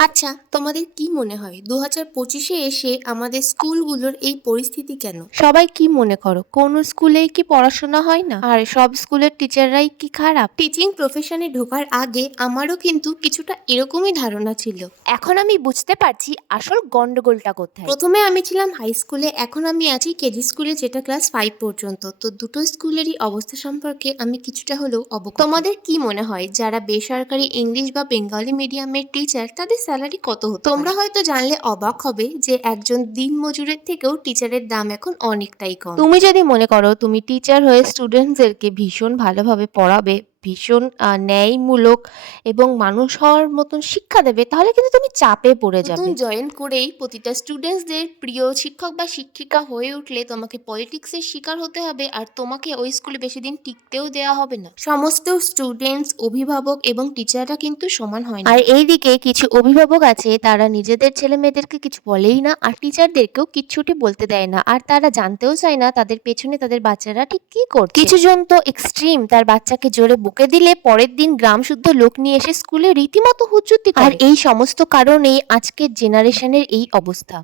আচ্ছা, তোমাদের কি মনে হয় 2025-এ এসে আমাদের স্কুলগুলোর এই পরিস্থিতি কেন? সবাই কি মনে করো, কোন স্কুলেই কি পড়াশোনা হয় না? আর সব স্কুলের টিচাররাই কি খারাপ? টিচিং প্রফেশনে ঢোকার আগে আমারও কিন্তু কিছুটা এরকমই ধারণা ছিল। এখন আমি বুঝতে পারছি আসল গন্ডগোলটা কোথায়। প্রথমে আমি ছিলাম হাই স্কুলে, এখন আমি আছি কেজি স্কুলে, যেটা ক্লাস 5 পর্যন্ত। তো দুটো স্কুলেরই অবস্থা সম্পর্কে আমি কিছুটা হলেও অবগত। তোমাদের কি মনে হয় যারা বেসরকারি ইংলিশ বা বেঙ্গলি মিডিয়ামের টিচার তাদের স্যালারি কত হতো? তোমরা হয়তো জানলে অবাক হবে যে একজন দিনমজুরের থেকেও টিচারের দাম এখন অনেকটাই কম। তুমি যদি মনে করো তুমি টিচার হয়ে স্টুডেন্টদেরকে ভীষণ ভালোভাবে পড়াবে, ভীষণ ন্যায়মূলক এবং মানুষ হওয়ার মতন শিক্ষা দেবে, তাহলে কিন্তু তুমি চাপে পড়ে নতুন যাবে। জয়েন করেই প্রতিটা স্টুডেন্টসদের প্রিয় শিক্ষক বা শিক্ষিকা হয়ে উঠলে তোমাকে পলিটিক্সের শিকার হতে হবে, আর তোমাকে ওই স্কুলে বেশি দিন টিকতেও দেওয়া হবে না। সমস্ত স্টুডেন্টস, অভিভাবক এবং টিচাররা কিন্তু সমান হয় না। আর এইদিকে কিছু অভিভাবক আছে, তারা নিজেদের ছেলে মেয়েদেরকে কিছু বলেই না, আর টিচারদেরকেও কিচ্ছুটি বলতে দেয় না, আর তারা জানতেও চায় না তাদের পেছনে তাদের বাচ্চারা ঠিক কি করছে। কিছু জন তো এক্সট্রিম, তার বাচ্চাকে জোরে বকে দিলে পরের দিন গ্রাম শুদ্ধ লোক নিয়ে এসে স্কুলে রীতিমতো হুজ্জুতি করে। আর এই সমস্ত কারণেই আজকের জেনারেশনের এই অবস্থা।